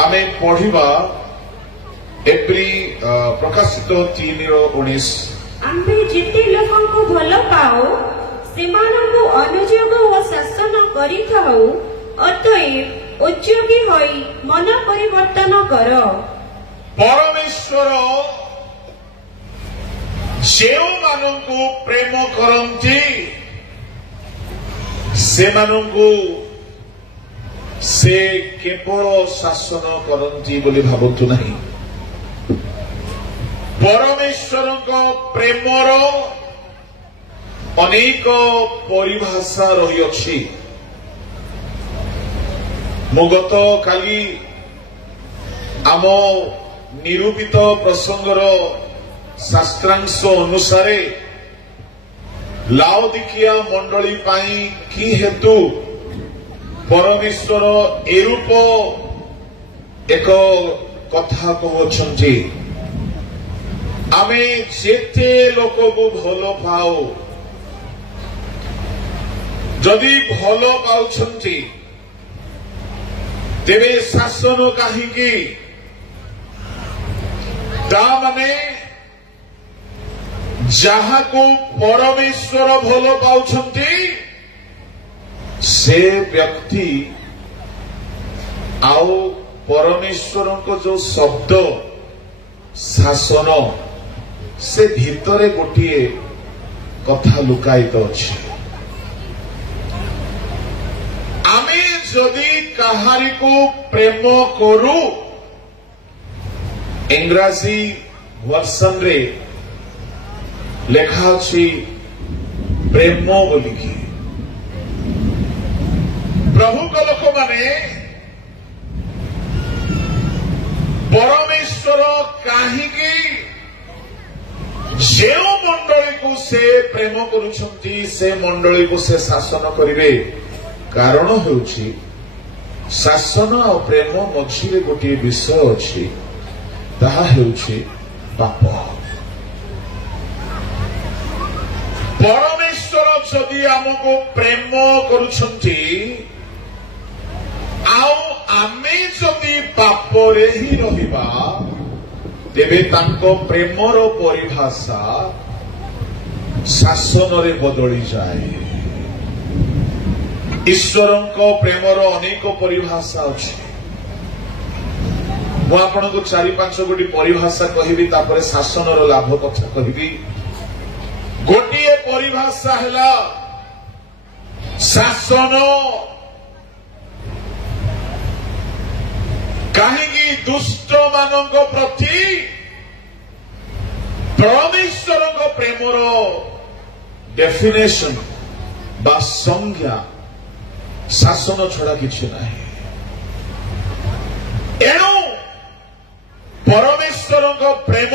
आमे पढ़िबा एप्रिल प्रकाशित 3:19 आम्भे जेते लोकंकु भल पाओ सेमानंकु अनुयोग व शासन करिथाउ अतएव उद्योगी होई मन परिवर्तन कर। परमेश्वर जेउ मानंकु प्रेम करंती सेमानंकु से केवल शासन करंती बोली भाबतु नहीं। परमेश्वर प्रेमर अनेक परिभाषा रही अछि। मु गत काली आम निरूपित प्रसंगर शास्त्रांश अनुसारे लाउदिकिया मंडली पाई कि हेतु परमेश्वर एरूप एक कथा कहउछंती आमे जेते लोक को भल पाओ जदि भल पाउछंती तेरे शासन काहीकि ता माने जहा को परमेश्वर भल पाउछंती से व्यक्ति आउ परमेश्वर को जो शब्द शासन से भितरे गोटे कथा लुकायित अछि। आमे जदि कहारी को प्रेम करू इंग्राजी वर्सन रे लेखा अछि प्रेम बोलिकी प्रभु को लोक माने परमेश्वर काहीकि जेउ मंडली को से प्रेम करुछंती से मंडली को से शासन करिवे कारण हेउछि शासन और प्रेम मझिरे गोटे विषय अछि ताहा हेउछि पाप। परमेश्वर जदि आमको प्रेम करुछंती आउ आमे जदि पापरे ही रहिबा तेबे तांको प्रेमर परिभाषा शासन रे बदली जाए। ईश्वरंको प्रेमर अनेक परिभाषा अछि। मु आपनको 4-5 गोटी परिभाषा कहिबी तापरे शासनर लाभ कथा कहिबी। गोटिए परिभाषा हैला शासन काहीकि दुष्ट मानक प्रति परमेश्वर प्रेमर डेफिनेशन बा संज्ञा शासन छड़ा किछि नाही। एणु परमेश्वर प्रेम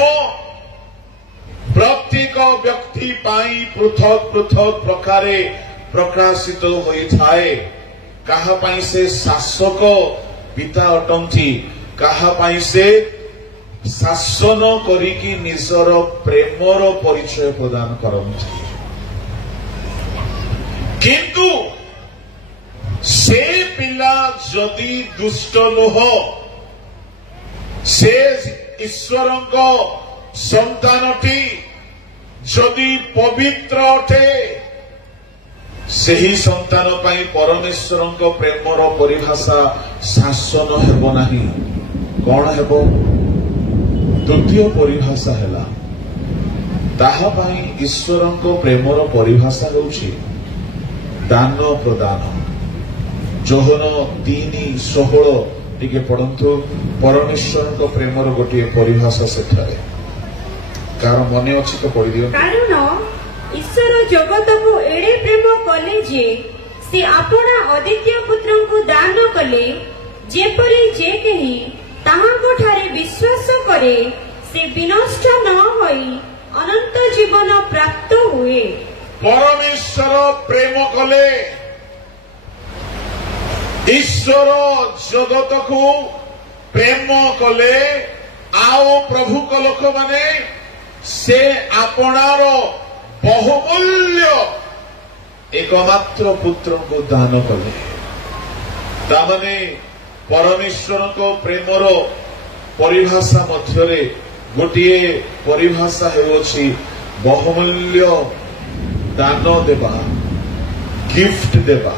प्रत्येक व्यक्ति पाई पृथक पृथक प्रकारे प्रकाशित होइथाए। कहा पाई से शासक पिता अटंती कहा पाई से शासन करिकी निजर प्रेमर परिचय प्रदान करंती। किंतु से पिला जदि दुष्ट नुह से ईश्वरंको संतानटी जदि पवित्र अटे सेही संतान पाई परमेश्वरंको प्रेमर परिभाषा शासन हेबो नाही। कौन हेबो? द्वितीय परिभाषा हैला ताहा पाई ईश्वरंको प्रेमर परिभाषा होउछि दान प्रदान। जोहन 3:16 टिके पढ़ंतु परमेश्वरंको प्रेमर गोटे परिभाषा सेठारे कार मने अछि तो पढ़ि दियो। कारण ईश्वर जगत को एडे प्रेम कले जे से अपना अद्वितीय पुत्र को दान कले जेपरि जे केही ताहाको ठारे विश्वास करे से विनष्ट न होई अनंत जीवन प्राप्त हुए। परमेश्वर प्रेम कले ईश्वर जगत को प्रेम कले आओ प्रभु को लोक माने से आपणार बहुमूल्य एकमात्र पुत्र को दान कले। तामाने परमेश्वर को प्रेमर परिभाषा मध्य गोटे परिभाषा हेउछि बहुमूल्य दान देवा, गिफ्ट देवा।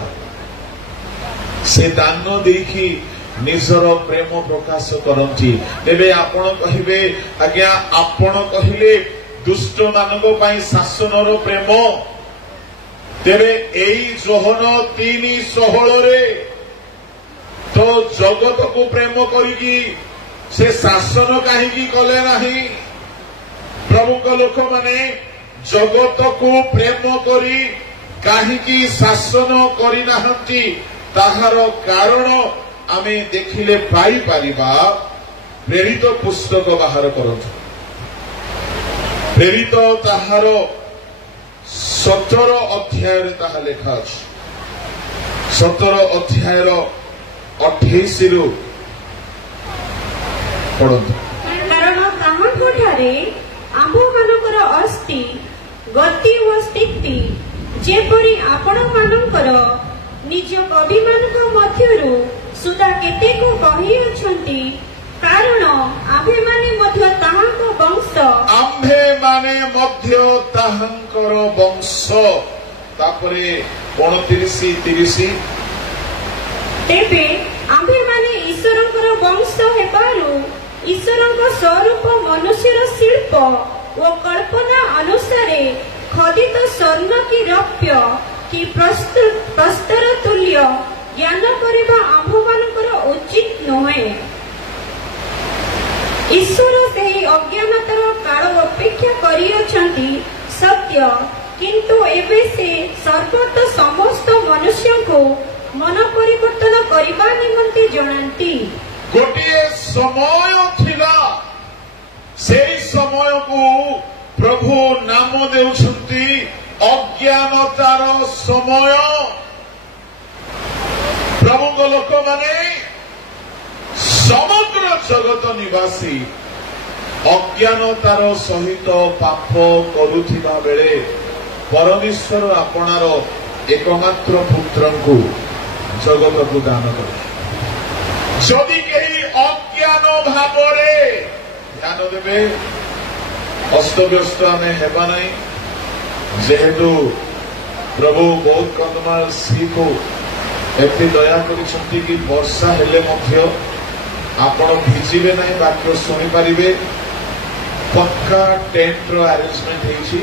से दान देखी निजर प्रेम प्रकाश करती। तेबे आपण कहिबे आज्ञा आपण कहिले दुष्ट मानक पई शासनर प्रेम। तेबे एई जोहन 3:16 रे तो जगत को प्रेम करिकी से शासन काहींकी कले नाही। प्रभु को लोक माने जगत को प्रेम करी काहींकी शासन करि नाहंती। ताहार कारण आमे देखिले पाई परिबा। प्रेरित पुस्तक बाहर करंतु। प्रेरित ताहार 17 अध्याय रे ताहा लेखा अछि। 17 अध्याय रो 28 रु पढंतु। कारण ताहाको ठारे आम्भ मानकर अस्ति गति व स्थिति जेपरि आपण मानकर निज कवि मानक मध्यरु सुधा केतेको कहि अछंती। कारण आम्भे माने मध्य ताहाको वंश। आम्भे माने मध्य ताहांकर वंश। तापरे 29-30 तेबे आम्भे माने ईश्वरकर वंश हेबारु ईश्वरक स्वरूप मनुष्यर शिल्प ओ कल्पना अनुसारे खदित स्वर्ण की रौप्य कि प्रस्तर तुल्य ज्ञान करिबा आम्भ मानकर उचित नहे। ईश्वर सेही अज्ञानतार काल अपेक्षा करि अछंती सत्य, किंतु एबे से सर्वत समस्त मनुष्य को मन परिवर्तन करिबा निमंते जणांती। गोटे समय थिला, सेई समय को प्रभु नाम देउछंती अज्ञानतार समय। प्रभु को लोक माने समग्र जगत निवासी अज्ञानतार सहित पाप करुथिबा बेले परमेश्वर आपणार एकमात्र पुत्र को जगत को दान करे। जदि केही अज्ञान भावरे ध्यान देबे अस्तव्यस्त आमे हेबा नहीं। जेहेतु प्रभु बहुत कंदमाल सीखो एते दया करिसंती कि वर्षा हेले मध्य आपण भिजिबे नहीं, वाक्य सुनी पारिबे। पक्का टेंट रो अरेंजमेंट हेछि।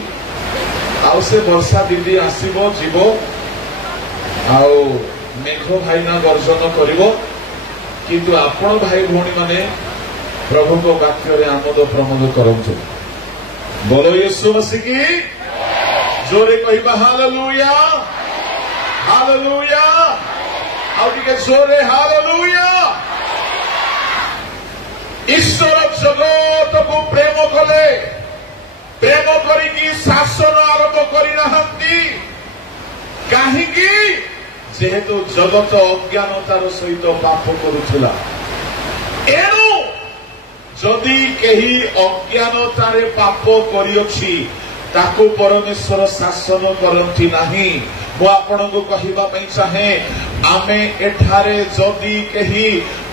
आउ से वर्षा दीदी आसीबो जीवो आउ मेघ भाईना गर्जन करिवो, किंतु आपण भाई भौणी माने प्रभु को वाक्य रे आमोद प्रमोद करंतु। बोलो यीशु मसीह की जोरे कहबा हालेलुया, हालेलुया। आउ टिके जोरे हालेलुया। ईश्वर जगत को प्रेम कले, प्रेम करिकी शासन आरंभ करि नाहंती। काहीकि जेहेतु जगत अज्ञानतार सहित पाप करुथिला। एनु जदि केही अज्ञानतारे पाप करियोछि ताको परमेश्वर शासन करंती नाही। मु आपनको कहिबा पई चाहे आमे एठारे जदि केही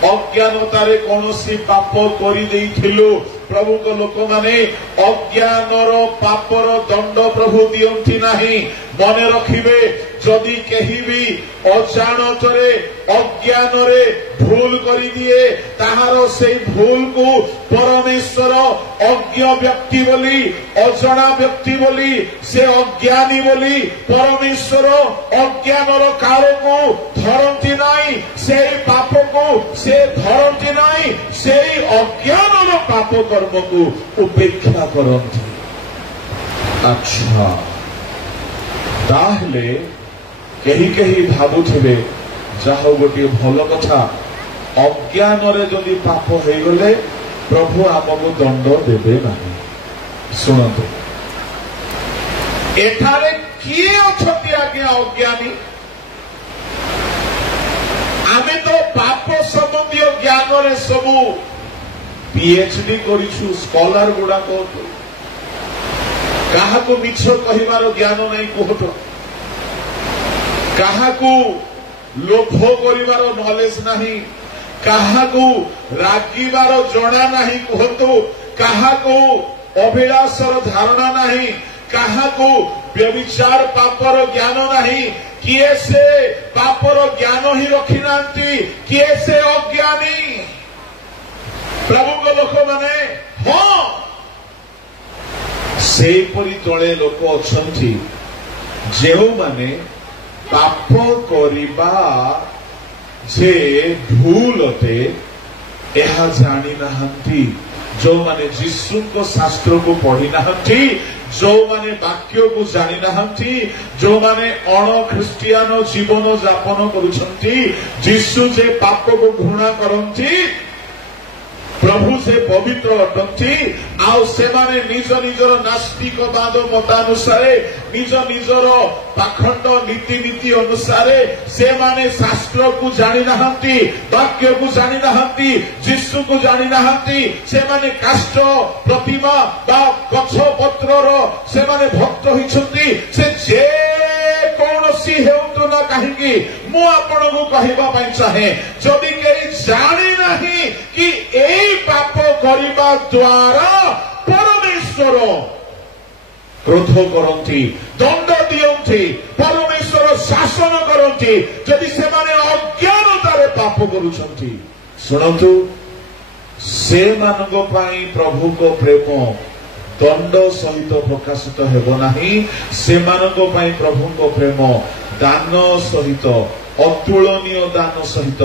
अज्ञानतारे कोनोसी पाप करि देइथिलु, प्रभु को लोक माने अज्ञानर पापर दंड प्रभु दियंती नाही। मने रखिबे जदि केही भी अजाणतरे अज्ञानरे भूल करि दिए ताहार से भूल को परमेश्वर अज्ञ व्यक्ति बोली, अजणा व्यक्ति बोली, से अज्ञानी बोली परमेश्वर अज्ञानर काल को धरती नाही। से पाप को से धरती नाही। से अज्ञानर पाप कर्म को उपेक्षा करती। अच्छा ताहले केही केही भाबुथिबे जाह गोटे भल कथा अज्ञान रे जदि पाप हो गले प्रभु आमको दंड देबे नाही। सुनतु एठारे किए अछती आज्ञा अज्ञानी? आमे तो पाप संबंधी ज्ञान रे सबु पीएचडी करिछु, स्कॉलर गुडा को काहाको मिछ कहिबार ज्ञान नहीं कहत, काहाको लोभ करिबार नॉलेज नहीं, କାହାକୁ ରାଗିବାର ଜଣା ନାହିଁ କୁହନ୍ତୁ, କାହାକୁ ଅଭିଳାଷର ଧାରଣା ନାହିଁ, କାହାକୁ ବ୍ୟଭିଚାର ପାପର ଜ୍ଞାନ ନାହିଁ। କିଏ ସେ ପାପର ଜ୍ଞାନ ହିଁ ରଖିନାହାନ୍ତି, କିଏ ସେ ଅଜ୍ଞାନୀ? ପ୍ରଭୁଙ୍କ ଲୋକମାନେ। ହଁ, ସେହିପରି ତଳେ ଲୋକ ଅଛନ୍ତି ଯେଉଁମାନେ ପାପ କରିବା ଯେ ଭୁଲ ଅଟେ ଏହା ଜାଣିନାହାନ୍ତି, ଯେଉଁମାନେ ଯୀଶୁଙ୍କ ଶାସ୍ତ୍ରକୁ ପଢି ନାହାନ୍ତି, ଯେଉଁମାନେ ବାକ୍ୟକୁ ଜାଣି ନାହାନ୍ତି, ଯେଉଁମାନେ ଅଣ ଖ୍ରୀଷ୍ଟିଆନ ଜୀବନ ଯାପନ କରୁଛନ୍ତି, ଯୀଶୁ ଯେ ପାପକୁ ଘୃଣା କରନ୍ତି, ପ୍ରଭୁ ସେ ପବିତ୍ର ଅଟନ୍ତି, ଆଉ ସେମାନେ ନିଜ ନିଜର ନାସ୍ତିକବାଦ ମତାନୁସାରେ, ନିଜ ନିଜର ପାଖଣ୍ଡ ନୀତିନୀତି ଅନୁସାରେ ସେମାନେ ଶାସ୍ତ୍ରକୁ ଜାଣି ନାହାନ୍ତି, ବାକ୍ୟକୁ ଜାଣି ନାହାନ୍ତି, ଯୀଶୁକୁ ଜାଣି ନାହାନ୍ତି। ସେମାନେ କାଷ୍ଠ ପ୍ରତିମା ବା ଗଛ ପତ୍ରର ସେମାନେ ଭକ୍ତ ହୋଇଛନ୍ତି। ସେ ଯେ କୌଣସି ହେଉନ୍ତୁ ନା କାହିଁକି, ମୁଁ ଆପଣଙ୍କୁ କହିବା ପାଇଁ ଚାହେଁ, ଯଦି କେହି ଜାଣି ନାହିଁ କି ଏଇ ପାପ କରିବା ଦ୍ୱାରା ପରମେଶ୍ୱର କ୍ରୋଧ କରନ୍ତି, ଦଣ୍ଡ ଦିଅନ୍ତି, ପରମେଶ୍ୱର ଶାସନ କରନ୍ତି, ଯଦି ସେମାନେ ଅଜ୍ଞାନତାରେ ପାପ କରୁଛନ୍ତି, ଶୁଣନ୍ତୁ, ସେମାନଙ୍କ ପାଇଁ ପ୍ରଭୁଙ୍କ ପ୍ରେମ ଦଣ୍ଡ ସହିତ ପ୍ରକାଶିତ ହେବ ନାହିଁ। ସେମାନଙ୍କ ପାଇଁ ପ୍ରଭୁଙ୍କ ପ୍ରେମ ଦାନ ସହିତ, ଅତୁଳନୀୟ ଦାନ ସହିତ।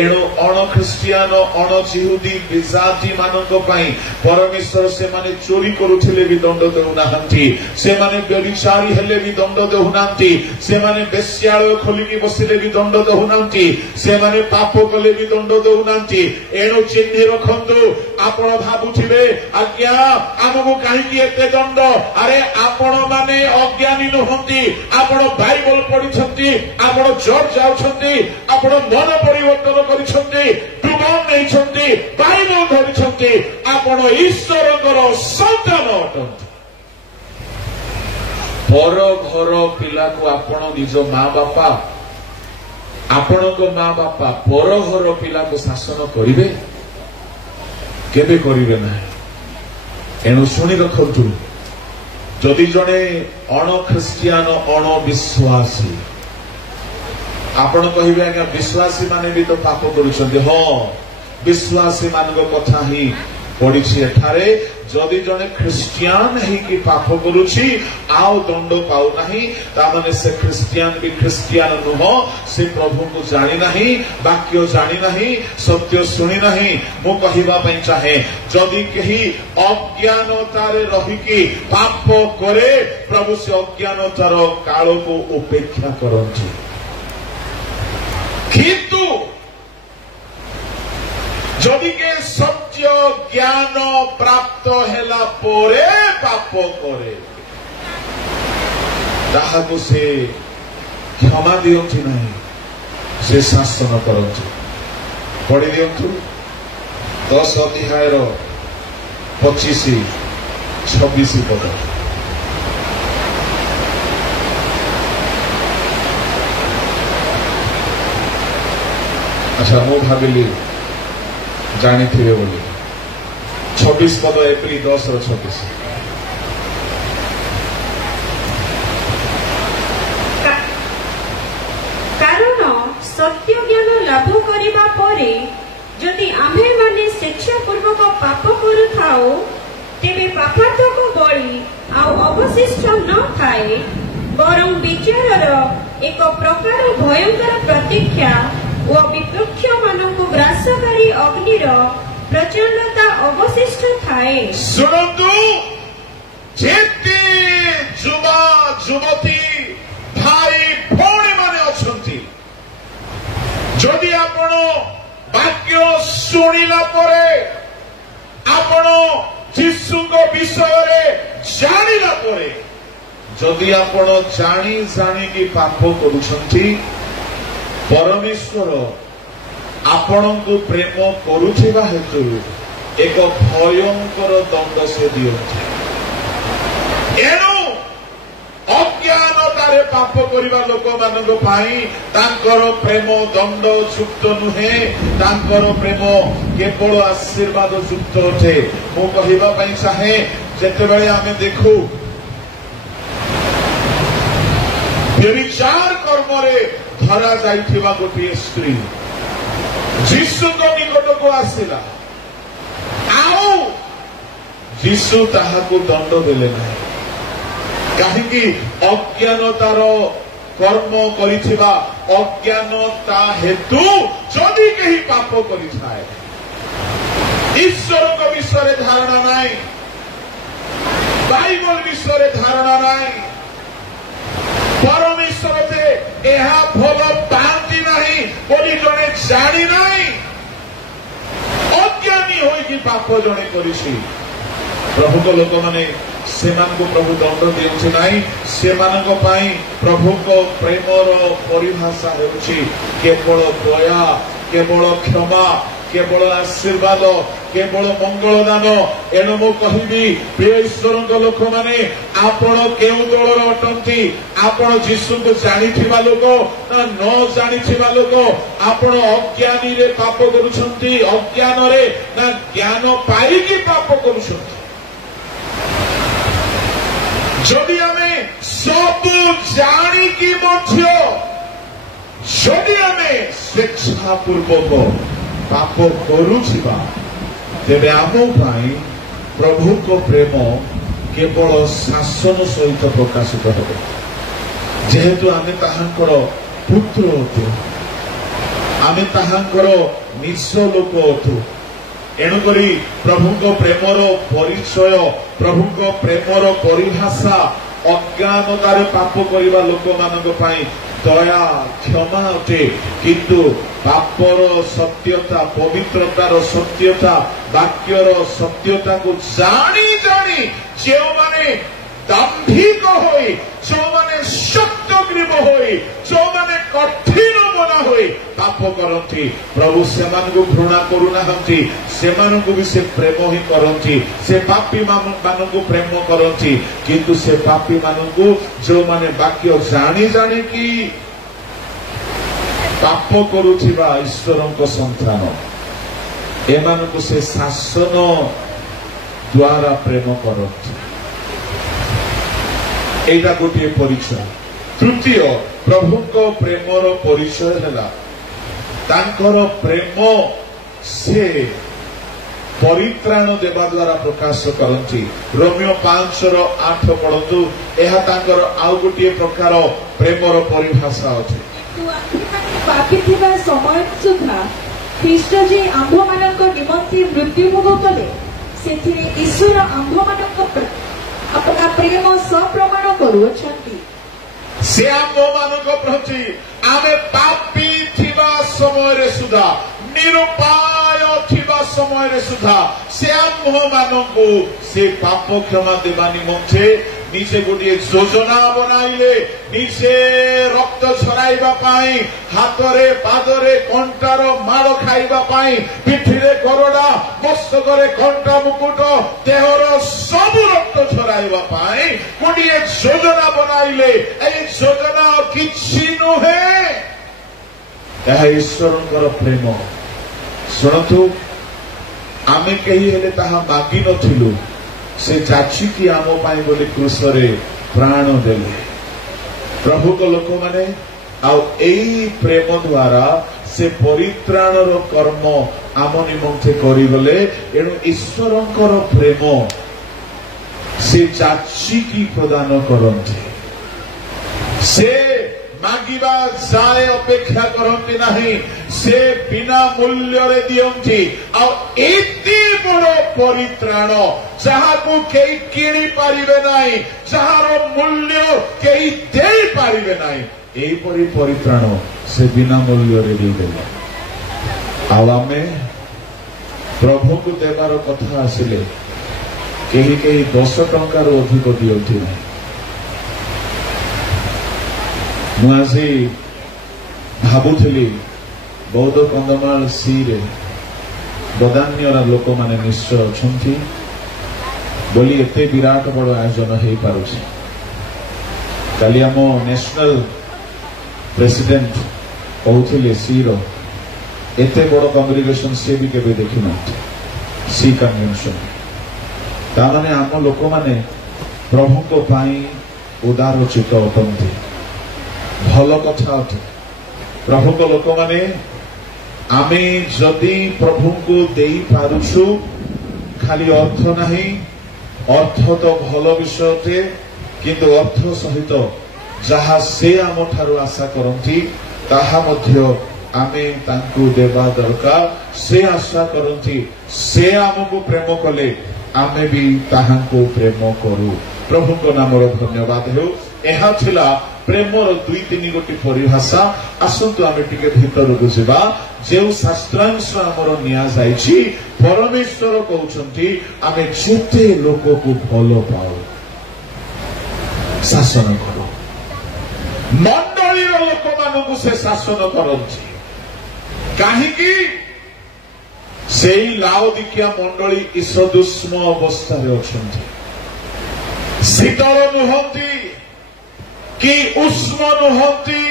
ଏଣୁ ଅଣ ଖ୍ରୀଷ୍ଟିଆନ, ଅଣ ଜିହୁଦୀ, ବିଜାତି ମାନଙ୍କ ପାଇଁ ପରମେଶ୍ୱର ସେମାନେ ଚୋରି କରୁଥିଲେ ବି ଦଣ୍ଡ ଦେଉନାହାନ୍ତି, ସେମାନେ ବ୍ୟଭିଚାରୀ ହେଲେ ବି ଦଣ୍ଡ ଦେଉନାହାନ୍ତି, ସେମାନେ ବେଶ୍ୟାଳୟ ଖୋଲିକି ବସିଲେ ବି ଦଣ୍ଡ ଦେଉନାହାନ୍ତି, ସେମାନେ ପାପ କଲେ ବି ଦଣ୍ଡ ଦେଉନାହାନ୍ତି। ଏଣୁ ଚିହ୍ନି ରଖନ୍ତୁ। ଆପଣ ଭାବୁଥିବେ ଆଜ୍ଞା ଆମକୁ କାହିଁକି ଏତେ ଦଣ୍ଡ? ଆରେ ଆପଣ ମାନେ ଅଜ୍ଞାନୀ ନୁହନ୍ତି, ଆପଣ ବାଇବଲ ପଢିଛନ୍ତି, ଆପଣ ଚର୍ଚ୍ଚ ଯାଉଛନ୍ତି, ଆପଣ ମନ ପରିବର୍ତ୍ତନ କରିଛନ୍ତି, ଡୁବନ ନେଇଛନ୍ତି, ବାଇବଲ ଧରିଛନ୍ତି, ଆପଣ ଈଶ୍ୱରଙ୍କର ସନ୍ତାନ ଅଟନ୍ତି। ପର ଘର ପିଲାକୁ ଆପଣ ନିଜ ମା ବାପା, ଆପଣଙ୍କ ମା ବାପା ପର ଘର ପିଲାକୁ ଶାସନ କରିବେ? କେବେ କରିବେ ନାହିଁ। ଏଣୁ ଶୁଣି ରଖନ୍ତୁ, ଯଦି ଜଣେ ଅଣ ଖ୍ରୀଷ୍ଟିଆନ, ଅଣ ବିଶ୍ୱାସୀ, ଆପଣ କହିବେ ଆଜ୍ଞା ବିଶ୍ୱାସୀ ମାନେ ବି ତ ପାପ କରୁଛନ୍ତି। ହଁ, ବିଶ୍ୱାସୀ ମାନଙ୍କ କଥା ହିଁ ପଡିଛି ଏଠାରେ। ଯଦି ଜଣେ ଖ୍ରୀଷ୍ଟିଆନ ହେଇକି ପାପ କରୁଛି ଆଉ ଦଣ୍ଡ ପାଉନାହିଁ, ତାମାନେ ସେ ଖ୍ରୀଷ୍ଟିଆନ ବି ଖ୍ରୀଷ୍ଟିଆନ ନୁହଁ, ସେ ପ୍ରଭୁଙ୍କୁ ଜାଣି ନାହିଁ, ବାକ୍ୟ ଜାଣି ନାହିଁ, ସତ୍ୟ ଶୁଣି ନାହିଁ। ମୁଁ କହିବା ପାଇଁ ଚାହେଁ, ଯଦି କେହି ଅଜ୍ଞାନତାରେ ରହିକି ପାପ କରେ, ପ୍ରଭୁ ସେ ଅଜ୍ଞାନତାର କାଳକୁ ଉପେକ୍ଷା କରନ୍ତି। କିନ୍ତୁ যদি কে সত্য জ্ঞান প্রাপ্ত হেলা পরে পাপ করে, তাহাকে সে ক্ষমা দিয়ନ୍ତି ନାହିଁ, ସେ ଶାସନ କରନ୍ତି। ପଢି ଦିଅନ୍ତୁ 10 ଅଧ୍ୟାୟର 25-26 ପଦ। ଆଚ୍ଛା, ମୁଁ ଭାବିଲି ଜାଣିଥିବେ ବୋଲି। 26 ପଦ, ଏପ୍ରିଲ 10-26। କାରଣ ସତ୍ୟ ଜ୍ଞାନ ଲାଭ କରିବା ପରେ ଯଦି ଆମ୍ଭେମାନେ ସ୍ୱେଚ୍ଛାପୂର୍ବକ ପାପ କରୁଥାଉ, ତେବେ ପାପାତ୍ମକ ବଳି ଆଉ ଅବଶିଷ୍ଟ ନ ଥାଏ, ବରଂ ବିଚାରର ଏକ ପ୍ରକାର ଭୟଙ୍କର ପ୍ରତୀକ୍ଷା ଓ ବିପକ୍ଷ ମାନଙ୍କୁ ଗ୍ରାସକାରୀ ଅଗ୍ନିର ପ୍ରଚଣ୍ଡତା ଅବଶିଷ୍ଟ ଥାଏ। ଶୁଣନ୍ତୁ, ଯେତେ ଯୁବା ଯୁବତୀ ଭାଇ ଭଉଣୀ ମାନେ ଅଛନ୍ତି, ଯଦି ଆପଣ ବାକ୍ୟ ଶୁଣିଲା ପରେ, ଆପଣ ଯୀଶୁଙ୍କ ବିଷୟରେ ଜାଣିଲା ପରେ, ଯଦି ଆପଣ ଜାଣି ଜାଣିକି ପାପ କରୁଛନ୍ତି, ପରମେଶ୍ୱର ଆପଣଙ୍କୁ ପ୍ରେମ କରୁଥିବା ହେତୁ ଏକ ଭୟଙ୍କର ଦଣ୍ଡ ସେ ଦିଅନ୍ତି। ଏଣୁ ଅଜ୍ଞାନତାର ଅଜ୍ଞାନତାରେ ପାପ କରିବା ଲୋକମାନଙ୍କ ପାଇଁ ତାଙ୍କର ପ୍ରେମ ଦଣ୍ଡ ଯୁକ୍ତ ନୁହେଁ, ତାଙ୍କର ପ୍ରେମ କେବଳ ଆଶୀର୍ବାଦ ଯୁକ୍ତ ଅଟେ। ମୁଁ କହିବା ପାଇଁ ଚାହେଁ, ଯେତେବେଳେ ଆମେ ଦେଖୁ ବ୍ୟଭିଚାର କର୍ମରେ ଧରା ଯାଇଥିବା ଗୋଟିଏ ସ୍ତ୍ରୀ ଯୀଶୁଙ୍କ ନିକଟକୁ ଆସିଲା, ଆଉ ଯୀଶୁ ତାହାକୁ ଦଣ୍ଡ ଦେଲେ ନାହିଁ। କାହିଁକି? ଅଜ୍ଞାନତାର କର୍ମ କରିଥିବା, ଅଜ୍ଞାନତା ହେତୁ ଯଦି କେହି ପାପ କରିଥାଏ, ଈଶ୍ୱରଙ୍କ ବିଷୟରେ ଧାରଣା ନାହିଁ, ବାଇବଲ ବିଷୟରେ ଧାରଣା ନାହିଁ, ପରମେଶ୍ୱର ଯେ ଏହା ଭଲ ପାଆନ୍ତି ନାହିଁ ବୋଲି ଜଣେ ଜାଣି ନାହିଁ, ଅଜ୍ଞାନୀ ହୋଇକି ପାପ ଜଣେ କରିଛି, ପ୍ରଭୁଙ୍କ ଲୋକମାନେ ସେମାନଙ୍କୁ ପ୍ରଭୁ ଦଣ୍ଡ ଦିଅନ୍ତି ନାହିଁ। ସେମାନଙ୍କ ପାଇଁ ପ୍ରଭୁଙ୍କ ପ୍ରେମର ପରିଭାଷା ହେଉଛି କେବଳ ଦୟା, କେବଳ କ୍ଷମା, କେବଳ ଆଶୀର୍ବାଦ, କେବଳ ମଙ୍ଗଳ ଦାନ। ଏଣୁ ମୁଁ କହିବି, ପ୍ରିୟ ଈଶ୍ୱରଙ୍କ ଲୋକମାନେ, ଆପଣ କେଉଁ ଦଳର ଅଟନ୍ତି? ଆପଣ ଯୀଶୁଙ୍କୁ ଜାଣିଥିବା ଲୋକ ନା ନ ଜାଣିଥିବା ଲୋକ? ଆପଣ ଅଜ୍ଞାନୀରେ ପାପ କରୁଛନ୍ତି, ଅଜ୍ଞାନରେ ନା ଜ୍ଞାନ ପାଇକି ପାପ କରୁଛନ୍ତି? ଯଦି ଆମେ ସବୁ ଜାଣିକି ମଧ୍ୟ ଯଦି ଆମେ ସ୍ୱେଚ୍ଛାପୂର୍ବକ ପାପ କରୁଥିବା, ତେବେ ଆମ ପାଇଁ ପ୍ରଭୁଙ୍କ ପ୍ରେମ କେବଳ ଶାସନ ସହିତ ପ୍ରକାଶିତ ହେବ। ଯେହେତୁ ଆମେ ତାହାଙ୍କର ପୁତ୍ର ଅଟୁ, ଆମେ ତାହାଙ୍କର ନିଜ ଲୋକ ଅଟୁ, ଏଣୁକରି ପ୍ରଭୁଙ୍କ ପ୍ରେମର ପରିଚୟ, ପ୍ରଭୁଙ୍କ ପ୍ରେମର ପରିଭାଷା ଅଜ୍ଞାନତାରେ ପାପ କରିବା ଲୋକମାନଙ୍କ ପାଇଁ ଦୟା, କ୍ଷମା ଅଟେ। କିନ୍ତୁ ପାପର ସତ୍ୟତା, ପବିତ୍ରତାର ସତ୍ୟତା, ବାକ୍ୟର ସତ୍ୟତାକୁ ଜାଣି ଜାଣି ଯେଉଁମାନେ ଦାମ୍ଭିକ ହୋଇ, ଯେଉଁମାନେ ସତ୍ୟଗ୍ରୀବ ହୋଇ, ଯେଉଁମାନେ କଠିନ ମନା ହୋଇ ପାପ କରନ୍ତି, ପ୍ରଭୁ ସେମାନଙ୍କୁ ଘୃଣା କରୁନାହାନ୍ତି, ସେମାନଙ୍କୁ ବି ସେ ପ୍ରେମ ହିଁ କରନ୍ତି। ସେ ପାପୀ ମାନଙ୍କୁ ପ୍ରେମ କରନ୍ତି, କିନ୍ତୁ ସେ ପାପୀ ମାନଙ୍କୁ, ଯେଉଁମାନେ ବାକ୍ୟ ଜାଣି ଜାଣିକି ପାପ କରୁଥିବା ଈଶ୍ୱରଙ୍କ ସନ୍ତାନ, ଏମାନଙ୍କୁ ସେ ଶାସନ ଦ୍ୱାରା ପ୍ରେମ କରନ୍ତି। ଏଇଟା ଗୋଟିଏ ପରିଚୟ। ତୃତୀୟ, ପ୍ରଭୁଙ୍କ ପ୍ରେମର ପରିଚୟ ହେଲା ତାଙ୍କର ପ୍ରେମ ସେ ପରିତ୍ରାଣ ଦେବା ଦ୍ୱାରା ପ୍ରକାଶ କରନ୍ତି। ରୋମିଓ 5:8 ପଢନ୍ତୁ। ଏହା ତାଙ୍କର ଆଉ ଗୋଟିଏ ପ୍ରକାର ପ୍ରେମର ପରିଭାଷା ଅଛି। ପାପୀ ଥିବା ସମୟ ସୁଦ୍ଧା ଖ୍ରୀଷ୍ଟ ଯେ ଆମ୍ଭମାନଙ୍କ ନିମନ୍ତେ ମୃତ୍ୟୁଭୋଗ କଲେ, ସେଥିରେ ଈଶ୍ୱର ଆମ୍ଭମାନଙ୍କ अपना प्रेम सप्रमाण करुअछंती। से आम्भମାନଙ୍କ प्रति आमे पापी थिबा समय सुधा, निरुपाय थिबा समय सुधा से आम्भମାନଙ୍କୁ से पाप क्षमा देवा निमंते निजे गोटे योजना बनाइले। निजे रक्त झराइबा पाई, हाथरे पादरे कंटार माड़ खाइबा पाई, पिठीरे गरडा, मस्तकरे कंटा मुकुट, देहर सब रक्त झराइबा पाई गोटे योजना बनाइले। ए योजना किछि नुहे, यह ईश्वरଙ୍କର प्रेम। शुणतु, आमे कही हेले ताहा मागी नथिलु, से जाचिकी आम पाई बोली क्रूसरे प्राण देले। प्रभु को लोक माने आउ एई प्रेम द्वारा से परित्राणर कर्म आम निमंते करिगले। एणु ईश्वरଙ୍କର प्रेम से जाचिकी प्रदान करते। से मागिबा जाए अपेक्षा करते नहीं, से बिना मूल्य दियंती। आ एते बड़ परित्राण जहाकू केही किणी पारिबे नाही, जहार मूल्य केही देई पारिबे नाही, एपरि परित्राण से बिना मूल्य रे देले। आमे प्रभु को देवार कथा आसिले केही केही 10 टंकार अधिक दियंती नाही। मुझे भावुली बौद्ध कंधमाल सी रे बदान्यर लोक माने निश्चय अच्छा बोली एते विराट बड़ आयोजन हो पारुछि। काली आम नेशनल प्रेसिडेंट कहते सी एते बड़ कंग्रेगेशन सी भी केबे देखी ना सी कन्वेंशन ताने आम लोक माने प्रभु को पाई उदारचित अटंती भल कथा अटे प्रभु को लोक माने आमे जदि प्रभु को देई पारुछु खाली अर्थ नहीं अर्थ तो भल विषय किंतु अर्थ सहित जहा से आम ठारू आशा करती ताहा मध्य आमे तांकु देवा दरकार से आशा करती से आमको प्रेम कले आमे भी ताहांको प्रेम करू प्रभु को नाम धन्यवाद हो यह थिला प्रेमर दुई तीन गोटी परिभाषा आसतु आमे टिके भीतर को जिबा जे शास्त्रांश आमर निया जाइछि परमेश्वर कहउछंती आमे जेते लोक को भलो पाओ शासन करो मंडली लोक मानकु से शासन करंती काहेकि सेई लाओदिकिया मंडली ईशदुष्म अवस्था रे अछंती शीतल नुहंती कि उष्म नुहंती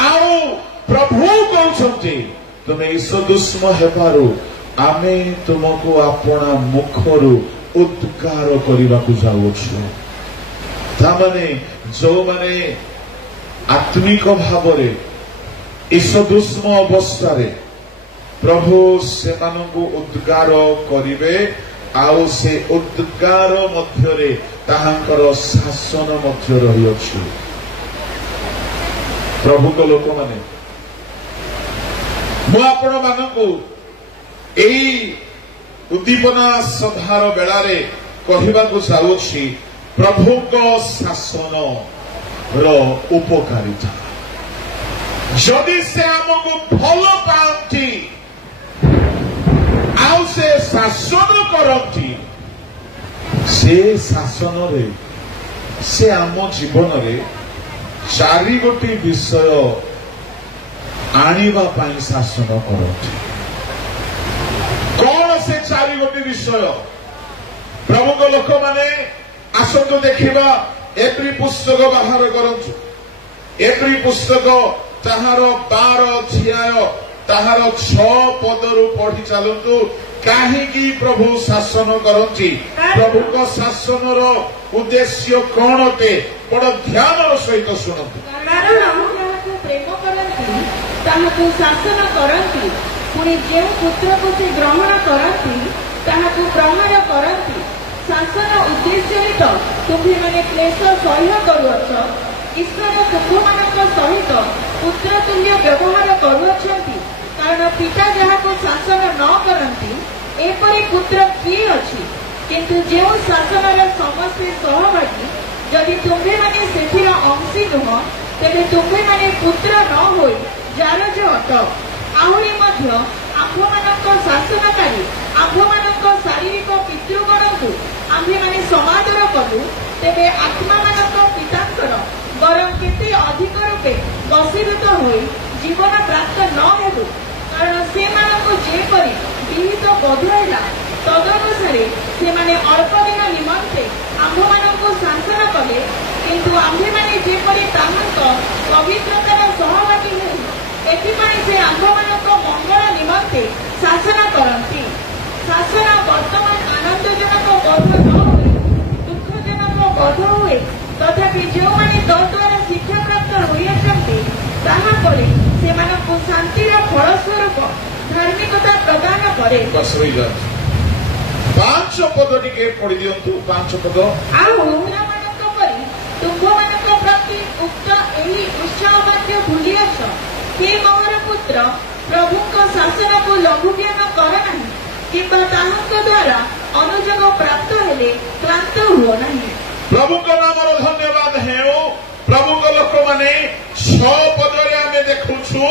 आउ प्रभु कहते तुमे ईशदुष्म हेबारु आमे तुमको आपना मुखरु उद्गार करने को जाऊछु तामाने जो माने आत्मिक भाव रे ईशदुष्म अवस्था रे प्रभु से मानकु उद्गार करिवे आउ से उद्गार मध्यरे ताहांकर शासन मध्य रही अछि प्रभु को लोक माने मु आपण मानकु एई उद्दीपना सभार बेलारे कहिबाकु चाहूछि प्रभु को शासन रो उपकारिता जदि से हमको भल पाती आउ से शासन करती से शासन रे से आम जीवन रे चारि गोटी विषय आनिबा पाई शासन करती कौन से चारि गोटी विषय प्रभु को लोक माने आसतु देखिबा एप्री पुस्तक बाहर करंतु एप्री पुस्तक ताहार 12 अध्याय ताहार 6 पदरु पढ़ी चलतु काहेकि प्रभु शासन करती प्रभु को शासन रो उद्देश्य कौन अटे बड़ ध्यान सहित शुणु प्रेम करती ताहाकु शासन करती पुणी जे पुत्र को से ग्रहण करती ताहाकु प्रहार करती शासन उद्देश्य तो तुम्हें मैंने क्लेश सह्य करुअछ ईश्वर तुमମାନଙ୍କ सहित पुत्र तुल्य व्यवहार करुअछंती कारण पिता जहाँ को शासन न करती एपरी पुत्र किए अछि किंतु जो शासन समस्ते सहभागी जदि तुम्हें मैंने सेठिर अंशी नुह तेरे तुम्हें मैंने पुत्र न हो जार जो अट आहरी मध्य आम्भମାନଙ୍କ शासनकारी आम्भମାନଙ୍କ शारीरिक पितृगण को आम्भे माने समादर कलु तेबे आत्मा मानक पितांकर बरं केते अधिक रूपे वशीभूत होई जीवन प्राप्त न हेतु कारण से मानको जेपरी विहित बधुला तदनुसारे से माने अल्प दिन निमंते आम्भମାନଙ୍କୁ शासन कले किंतु आम्भे माने जेपरी ताहांक पवित्रतार सहभागी हेउ एथिपाई से आम्भମାନଙ୍କ मंगल निमंते शासन करती शासन वर्तमान आनंदजनक बध न हुए दुखजनक बध हुए तथापि जो माने तद्वारा शिक्षा प्राप्त होइछन्ति ताहा परे सेमानकु शांतिर फलस्वरूप धार्मिकता प्रदान करे बस होई जा 5 पद टिके पढि दियंतु 5 पद आहुरामानक परि तुमମାନଙ୍କ प्रति उक्त एही उत्साहवाद्य भूलिअछ हे मोर पुत्र प्रभुଙ୍କ शासनକୁ लघु ज्ञान कर नाही किंबा ताहाଙ୍କ द्वारा अनुजोग प्राप्त हेले क्लांत हुओ नाही प्रभु को नाम धन्यवाद है प्रभु को लोक माने 6 पदरे आमे देखुछु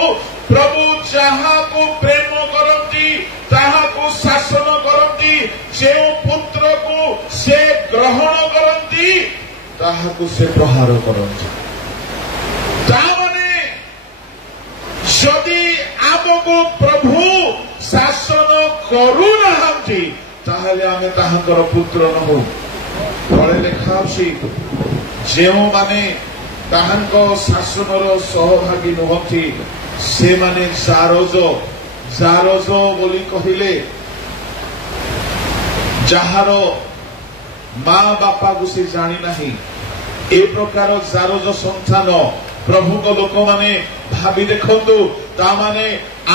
प्रभु जहाँ को प्रेम करती ताहा को शासन करती जे पुत्र को से ग्रहण करती ताहा को से प्रहार करती तामने जदि आमको प्रभु शासन करू नाहंती ताहले आमे ताहांकर पुत्र न हो फले लेखा अछि ଯେଉଁମାନେ ତାହାଙ୍କ ଶାସନର ସହଭାଗୀ ନୁହନ୍ତି ସେମାନେ ଜାରଜ ବୋଲି କହିଲେ ଯାହାର ମା ବାପାକୁ ସେ ଜାଣି ନାହିଁ ଏ ପ୍ରକାର ଜାରଜ ସନ୍ତାନ ପ୍ରଭୁଙ୍କ ଲୋକମାନେ ଭାବି ଦେଖନ୍ତୁ ତାମାନେ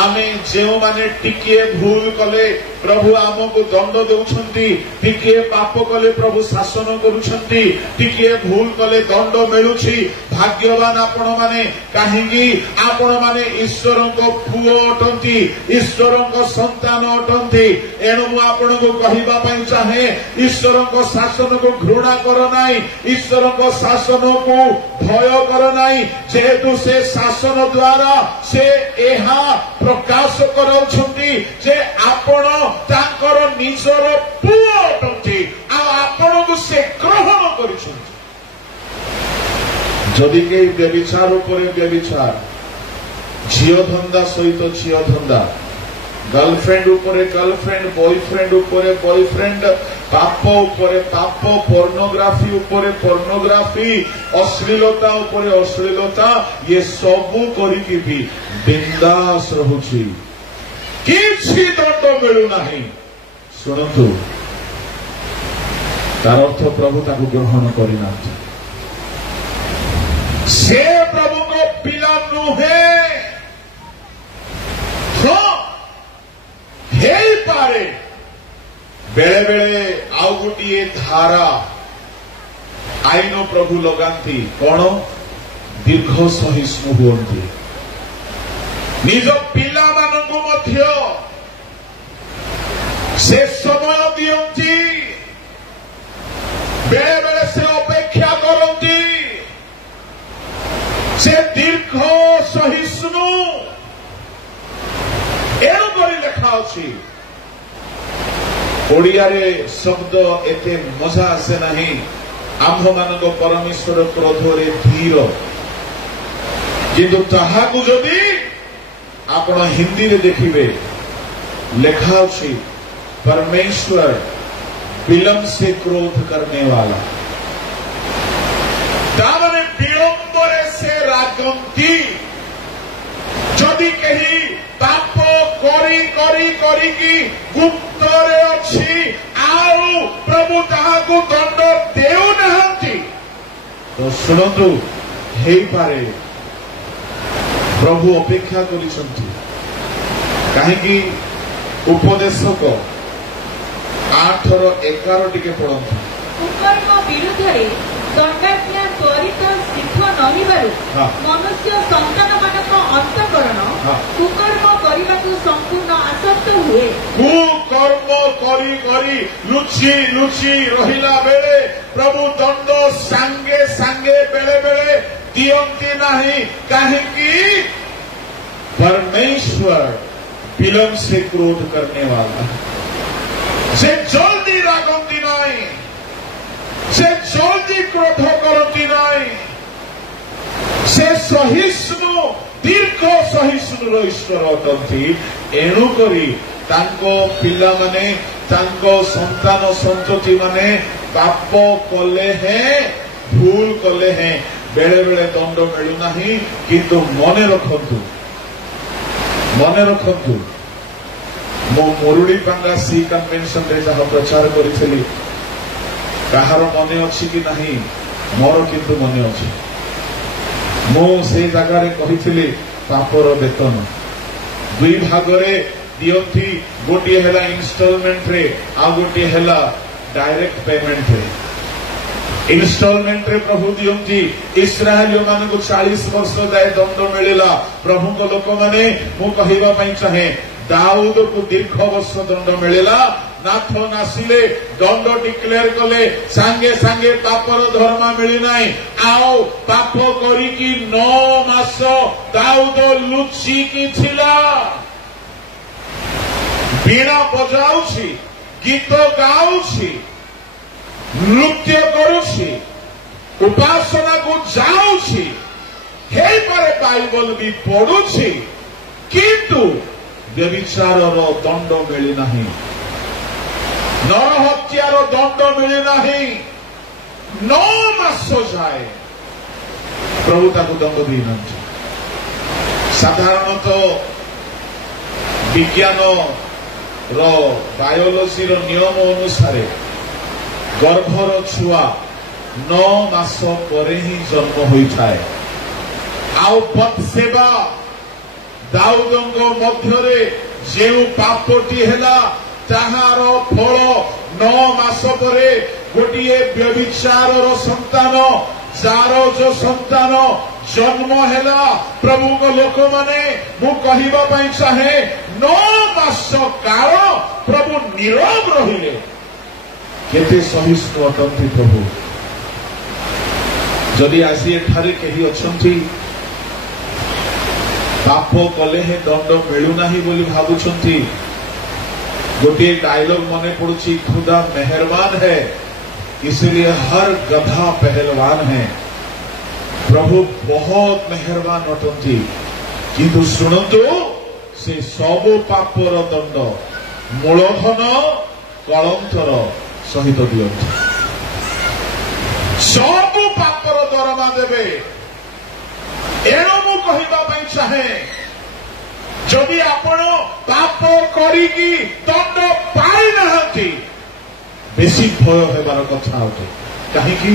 ଆମେ ଯେଉଁମାନେ ଟିକିଏ ଭୁଲ କଲେ ପ୍ରଭୁ ଆମକୁ ଦଣ୍ଡ ଦେଉଛନ୍ତି ଟିକିଏ ପାପ କଲେ ପ୍ରଭୁ ଶାସନ କରୁଛନ୍ତି ଟିକିଏ ଭୁଲ କଲେ ଦଣ୍ଡ ମିଳୁଛି ଭାଗ୍ୟବାନ ଆପଣମାନେ କାହିଁକି ଆପଣମାନେ ଈଶ୍ୱରଙ୍କ ପୁଅ ଅଟନ୍ତି ଈଶ୍ୱରଙ୍କ ସନ୍ତାନ ଅଟନ୍ତି ଏଣୁ ମୁଁ ଆପଣଙ୍କୁ କହିବା ପାଇଁ ଚାହେଁ ଈଶ୍ୱରଙ୍କ ଶାସନକୁ ଘୃଣା କର ନାହିଁ ଈଶ୍ୱରଙ୍କ ଶାସନକୁ ଭୟ କର ନାହିଁ ଯେହେତୁ ସେ ଶାସନ ଦ୍ୱାରା ସେ ଏହା ପ୍ରକାଶ କରାଉଛନ୍ତି ଯେ ଆପଣ ତାଙ୍କର ନିଜର ପୁଅ ଅଟନ୍ତି ଆଉ ଆପଣଙ୍କୁ ସେ ଗ୍ରହଣ କରିଛନ୍ତି ଯଦି କେହି ବ୍ୟଭିଚାର ଉପରେ ବ୍ୟଭିଚାର ଝିଅ ଧନ୍ଦା ସହିତ ଝିଅ ଧନ୍ଦା गर्लफ्रेंड उपरे गर्लफ्रेंड बॉयफ्रेंड उपरे बॉयफ्रेंड पाप उपरे पाप पोर्नोग्राफी उपरे पोर्नोग्राफी अश्लीलता उपरे अश्लीलता ये सबू करिकी भी बिंदास रहुछि किछि दंड मिलु नाही सुनंतु तार अर्थ प्रभु ताकु ग्रहण करिना से प्रभु को पिला नुहे पारे बेले बेले आउ गोटे धारा आईन प्रभु लगाती कौन दीर्घ सहिष्णु हुअन्ति निज पिला मानकु मध्य से समय दियन्ति बेले बेले से अपेक्षा करन्ति से दीर्घ सहिष्णु एणु करी लेखा अछि ओडिया रे शब्द एते मजा आसे नहीं आम्भ मानक परमेश्वर क्रोध रे धीर किंतु ताहाकु जदि आपण हिंदी रे देखिबे लेखा अछि परमेश्वर विलंब से क्रोध करने वाला तामने विलंबरे से रागंती जदि कही पाप करी करी करी की गुप्तरे अच्छी आउ प्रभु ताहाकु दंड देउ नहंती तो सुनतु हेई पारे प्रभु अपेक्षा करिसंती काहेकि उपदेशक 8:11 टिके पढंतु कुकर्म विरुद्धरे दंडाज्ञा त्वरित शीघ्र नहिबारु मनुष्य संतान मानक अंतकरण कुकर्म करबाकु संपूर्ण आसक्त हुए कुकर्म करी करी लुची लुची रहिला बेले प्रभु दंड सांगे सांगे बेले बेले दियंती नाही काहेकि परमेश्वर विलंब से क्रोध करने वाला से जल्दी रागंती नहीं से जल्दी क्रोध करती नहीं से सहिष्णु दीर्घ सहिष्णुर ईश्वर अटंती एणु करी तांको पिला माने तांको संतान संतति माने पाप कले हैं भूल कले हैं बेले बेले दंड मिलु नहीं किंतु मने रखंतु मो मुरुड़ी पांगा सी कन्वेंशन रे जहाँ प्रचार करी कहार मन अच्छी कि नहीं मोर किंतु मन अच्छी मु से जगार कही पापर वेतन दुई भागरे दियंती गोटे है इंस्टॉलमेंट रे आ गोटे है डायरेक्ट पेमेंट रे इंस्टॉलमेंट रे प्रभु दियंती इस्राएल मान को 40 वर्ष जाए दंड मिलला प्रभु को लोक माने मु कहबा पई चाहे दाऊद को दीर्घ वर्ष दंड मिलला नाथ नासिले दंड डिक्लेयर कले सांगे सांगे पापर धर्म मिली नाही आओ पाप करी की 9 मास दाऊद लुची की थिला बीणा बजाउछि गीत गाउछि नृत्य करुछि उपासना को जाउछि हे पारे बाइबल भी पढुछि किंतु व्यभिचारर दंड मिली नाही नर हत्यार दंड मिली नाही 9 ମାସ ଯାଏ ପ୍ରଭୁ ତାକୁ ଦଣ୍ଡ ଦେଇନାହାନ୍ତି। ସାଧାରଣତଃ ବିଜ୍ଞାନ ବାୟୋଲୋଜିର ନିୟମ ଅନୁସାରେ ଗର୍ଭର ଛୁଆ 9 ମାସ ପରେ ହିଁ ଜନ୍ମ ହୋଇଥାଏ। ଆଉ ବତ୍ସେବା ଦାଉଦଙ୍କ ମଧ୍ୟରେ ଯେଉଁ ପାପଟି ହେଲା ତାହାର ଫଳ 9 ମାସ ପରେ ଗୋଟିଏ ବ୍ୟଭିଚାରର ସନ୍ତାନ, ଯାର ଯୋଉ ସନ୍ତାନ ଜନ୍ମ ହେଲା। ପ୍ରଭୁଙ୍କ ଲୋକମାନେ, ମୁଁ କହିବା ପାଇଁ ଚାହେଁ 9 ମାସ କାଳ ପ୍ରଭୁ ନୀରବ ରହିଲେ। କେତେ ସହିଷ୍ଣୁ ଅଟନ୍ତି ପ୍ରଭୁ। ଯଦି ଆଜି ଏଠାରେ କେହି ଅଛନ୍ତି ପାପ କଲେ ହିଁ ଦଣ୍ଡ ମିଳୁନାହିଁ ବୋଲି ଭାବୁଛନ୍ତି, गोटे डायलॉग मने पड़ुची, खुदा मेहरबान है इसलिए हर गधा पहलवान है। प्रभु बहुत मेहरबान अटंती, किंतु शुणु से सबु पापर दंड मूलधन कलंकर सहित दियंती। सबु पापर दरमा देवे। एणु मु कहिबा पई चाहे, जदि आपण पाप करिकी दंड पाई नहंती बेसी भय हेबार कथा होते। कहीं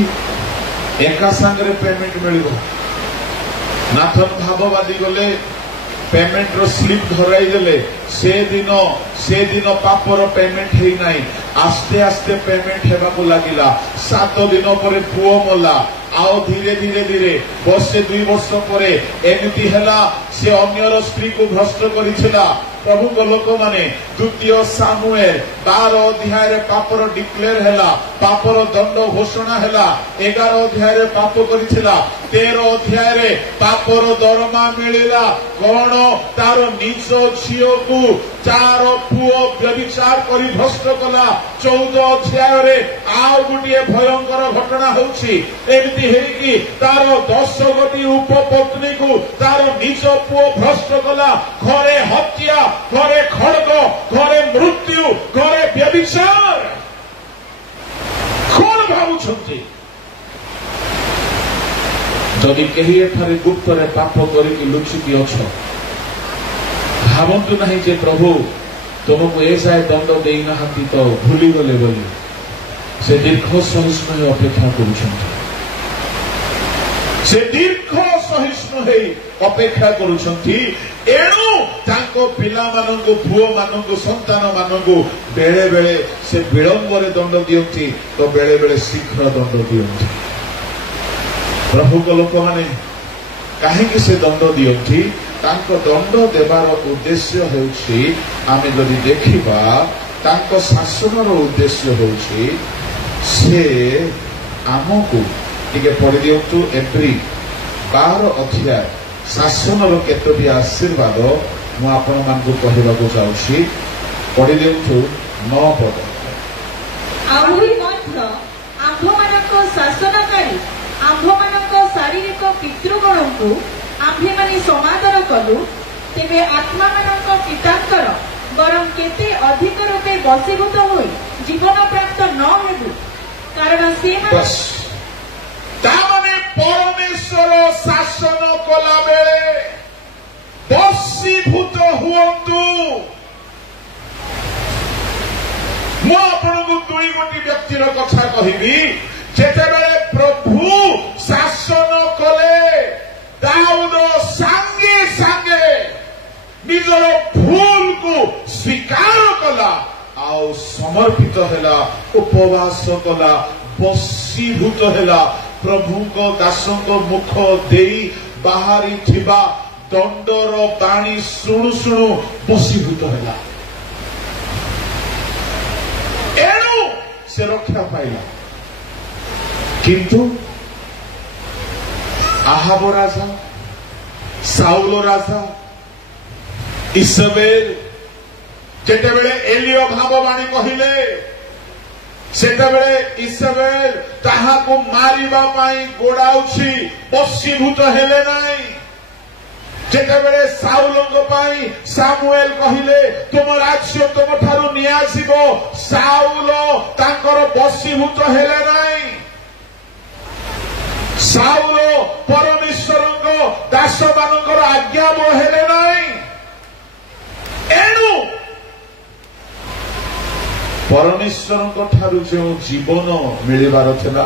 एका संगे पेमेंट मिलिबो। नाथन भाववादी गले पेमेंट रो स्लिप धराई देले, से दिन पापर पेमेंट हे नाही। आस्ते आस्ते पेमेंट हेबाको लागिला। 7 दिन पर पुओ मला। आओ धीरे धीरे धीरे वर्षे 2 वर्ष परे एमिति हेला, से अन्यर स्त्री को भ्रष्ट करिथिला। प्रभु को लोक माने द्वितीय सामुएल 12 अध्याय रे पापर डिक्लेयर हेला, पापर दंड घोषणा हेला। 11 अध्याय रे पाप करिथिला, 13 अध्याय रे पापर दरमा मिलिला। कोन तार निज झियो को 4 पुओ व्यभिचार करी भ्रष्ट कला। 14 अध्याय रे आउ गुटिए भयंकर घटना होउछि। एमिति हेकी तार 10 गोटी उपपत्नी को तार निज पुओ भ्रष्ट कला। घरे हत्या, घरे खड़ग, घरे मृत्यु, घरे व्यभिचार। कौन भावुछंती? जदि केही एठारे गुप्तरे पाप करिकी लुचिकी अछ, भावंतु नहीं जे प्रभु तुमको ऐसा दंड देना हाथी तो भूली गले बोली। से दीर्घ सहिष्णु अपेक्षा करुछंती। से दीर्घ सहिष्णु है अपेक्षा करुछंती। एणु तांको पिला मानंगु, पुओ मानंगु, संतान मानंगु बेले बेले से विलंबरे दंड दियंती, तो बेले बेले शीघ्र दंड दियंती। प्रभु को लोक माने काहेकि से दंड दियंती? तांको दंड देवार उद्देश्य हेउछि, आमे जदि देखिबा तांको शासनर उद्देश्य हेउछि से आमको टिके पढ़ी दियंतु। एप्री 12 अध्याय शासनर केतोटी आशीर्वाद मु आपण मानकु कहबाकू चाहूछि। पढ़ी दियंतु 9 पद। आहुरी मध्य आम्भमानक शासनकारी आम्भमानक शारीरिक पितृगणଙ୍କୁ आम्भेमाने समादर कलु, तेबे आत्मा मानक पितांकर बरं केते अधिक रूपे बसीभूत होई जीवन प्राप्त न हेबु। कारण से तामने परमेश्वर शासन कला बेले बसीभूत हुअन्तु। मु आपनकु 2 गोटी व्यक्तिर कथा कहिबी। जेतेबेले प्रभु शासन कले, दाऊद सांगे सांगे निजर भूल को स्वीकार कला, आउ समर्पित हेला, उपवास कला, बसीभूत हेला। प्रभु को दासों को मुख देई बाहरी थिबा दंडर बाणी शुणु शुणु बसीभूत हेला। एणु से रक्षा पाइला। किंतु आहाब राजा, साउल राजा, इसबेल जेतेबेले एलियो भाववाणी कहिले, सेतेबेले इसबेल ताहाको मारिबा पाई गोडाउछि, बसीभूत हेले नाही। जेतेबेले साउलଙ୍କ पाई सामुएल कहिले तुम राज्य तुम ठारू नियासिबो, साउल तांकर बसीभूत हेले नाही। साउल परमेश्वर दास मानकर आज्ञा हेले नाई एणु परमेश्वर ठारू जो जीवन मिलिबार थिला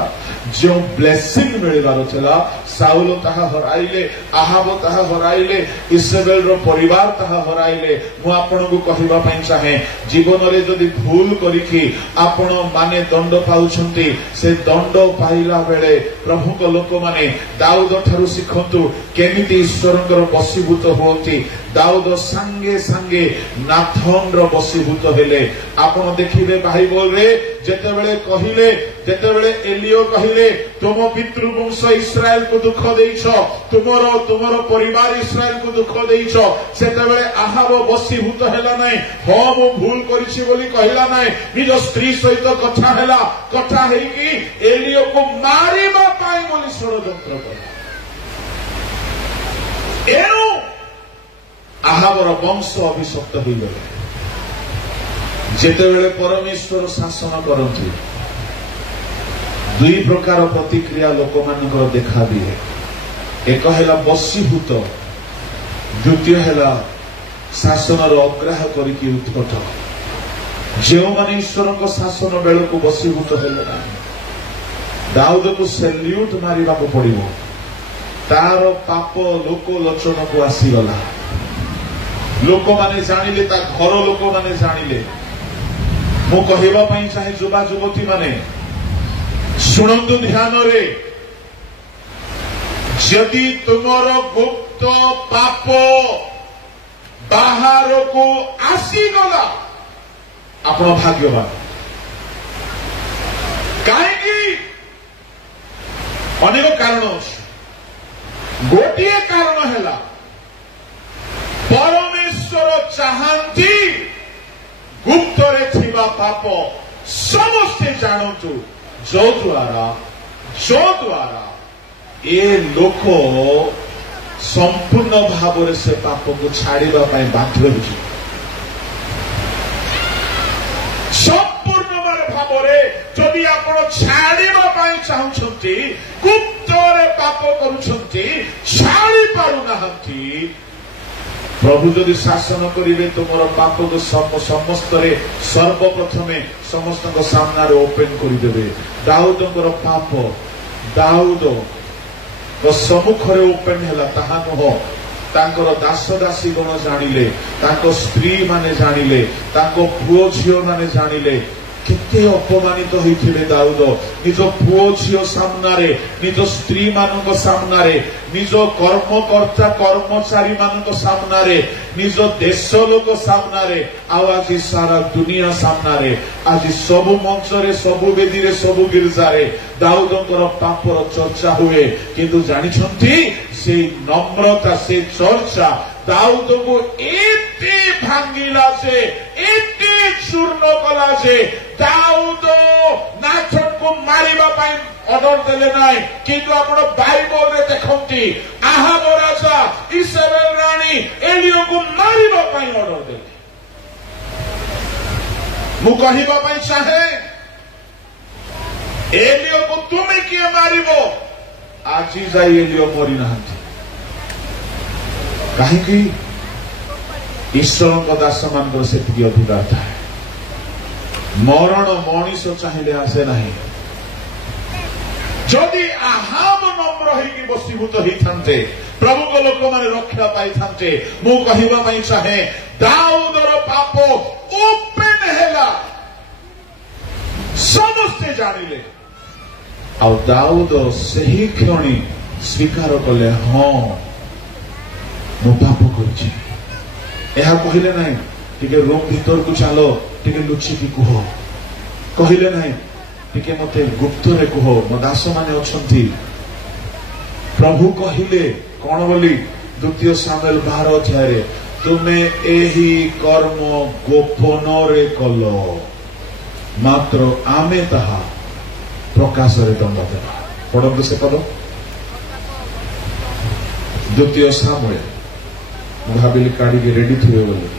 जो ब्लेसिंग मिलिबार थिला साउल ताहा हराइले आहाब ताहा हराइले इसेबेल रो परिवार ताहा हराइले मु आपनको कहिबा पई चाहे जीवन रे जदि भूल करिकि आपण माने दंड पाउछंती से दंड पाइला बेले प्रभु को लोक माने दाऊद ठारू सिखंतु केमिति ईश्वरंकर बसीभूत होती दाऊद संगे संगे नाथन रो बसीभूत हेले आपण देखिबे बाइबल रे जेतेबेले कहिले जेतेबेले एलियो कहिले तुम पितृवंश इस्राएल को दुख देइछ तुमरो परिवार इस्राएल को दुख देइछ सेतेबेले आहाब बसीभूत हेला नै हो मु भूल करिछि बोली कहिला नै निज स्त्री सहित कथा हेकी एलियो को मारिबा पाई बोली षडयंत्र कला एनु आहाबर वंश अभिशप्त हो गले जेतेबेले परमेश्वर शासन करती दुई प्रकार प्रतिक्रिया लोक मानकर देखा दिए एक है बसीभूत द्वितीय है शासन अग्राह करके उत्कट जो माने ईश्वर को शासन बेल को बसीभूत हेले ना दाऊद को सैल्यूट मारिबा को पड़िबो तार पाप लोक लोचन को आसीगला लोक माने जानिले ता घर लोक माने जानिले मु कहिबा पई चाहे युवा युवती माने शुणु ध्यान रे यदि तुमर गुप्त पाप बाहर को आसीगला आपण भाग्यवान कहीं अनेक कारण अच्छे गोटे कारण है परमेश्वर चाहती गुप्त रे थिबा पाप समस्ते जानतु जो द्वारा ए लोक संपूर्ण भाव से पाप को छाड़िबा पई बाध्य होछि संपूर्ण भाव जदि आपण छाड़िबा पई चाहुछंती गुप्त रे पाप करूछंती छाड़ी पारु नाहंती प्रभु जदि शासन करेंगे तुम पाप को समस्त सर्वप्रथमे समस्त सामने ओपेन करदे दाऊद पाप दाऊद सम्मुखें ओपेन है ताहा नुह तांकर दास दासी गण जानिले तांको स्त्री माने जानिले तांको पुओ झियो माने जानिले केते अपमानित होइथिले दाऊद निज पुओ झियो सामनारे निज स्त्री मानक सामनारे निज कर्मकर्ता कर्मचारी मानक सामनारे निज देश लोक सामनारे आज सारा दुनिया सामनारे आज सबु मंचरे सबु वेदी सबु गिरजारे दाऊदंकर पापर चर्चा हुए किंतु जानिछंती से नम्रता से चर्चा दाऊद को एते भांगिला से एते चूर्ण कला से दाऊद नाथन को मारिबा पाई ऑर्डर देले नाई किंतु आपण बाइबल रे देखंती आहाब राजा इस्राएल रानी एलियो को मारिबा पाई ऑर्डर देले मु कहिबा पाई चाहे एलियो को तुमे किए मारिबो आज जाई एलियो मरी नाहंती कहीं ईश्वर दास मान से अधिकार था मरण मनीष चाहिए आसे नहीं जदि आहाब नम्र होगी बसीभूत होते प्रभु को लोक मैंने रक्षा पाई था मु कहवाई चाहे दाऊदर पाप ओपेन है समस्ते जानिले आ दाऊद सही क्षणी स्वीकार कले हाँ मु पाप करुछि एहा कहिले नाही टिके रूम भीतर को चलो टिके लुचिकी कुह कहिले नाही टिके मते गुप्त रे कुह मो दास माने अछंती प्रभु कहिले कोन बोली द्वितीय सामुएल 12 अध्याय रे तुमे एही कर्म गोपन रे कलो मात्र आमे ताहा प्रकाश रे दंड देबा पढନ୍ତୁ से पद द्वितीय सामुएल भाविली काढ़ी रेडी थे बोली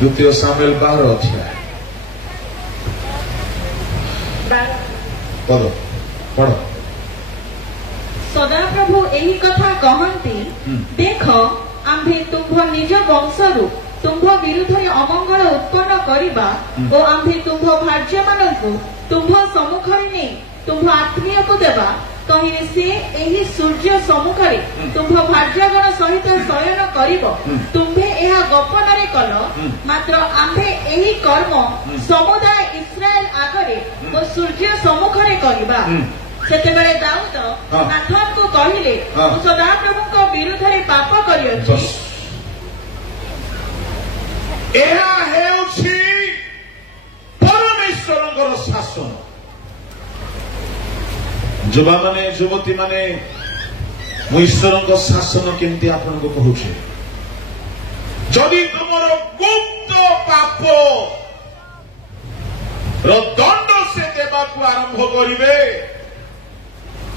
द्वितीय सामुएल 12 अध्याय पढ़ पढ़ प्रभु एही कथा कहंती देख आम्भे तुम्भ निज वंशरु तुम्भ विरुद्धरे अमंगल उत्पन्न करिबा ओ आम्भे तुम्भ भार्य मानकु तुम्भ सम्मुखरे नै तुम्भ आत्मीय को देबा कहिले से एही सूर्य सम्मुखरे तुम्भ भार्यगण सहित शयन करिबो तुम्भे एहा गोपनरे कल मात्र आम्भे एही कर्म समुदाय इस्राएल आगरे ओ सूर्य सम्मुखरे करिबा सेतेबेले दाऊद नाथन को कहिले मु सदाप्रभुଙ୍କ विरुद्धरे पाप करियछि ଏହା ହେଉଛି ପରମେଶ୍ୱରଙ୍କର ଶାସନ। ଯୁବାମାନେ ଯୁବତୀ ମାନେ ମୁଁ ଈଶ୍ୱରଙ୍କ ଶାସନ କେମିତି ଆପଣଙ୍କୁ କହୁଛି ଯଦି ତୁମର ଗୁପ୍ତ ପାପ ର ଦଣ୍ଡ ସେ ଦେବାକୁ ଆରମ୍ଭ କରିବେ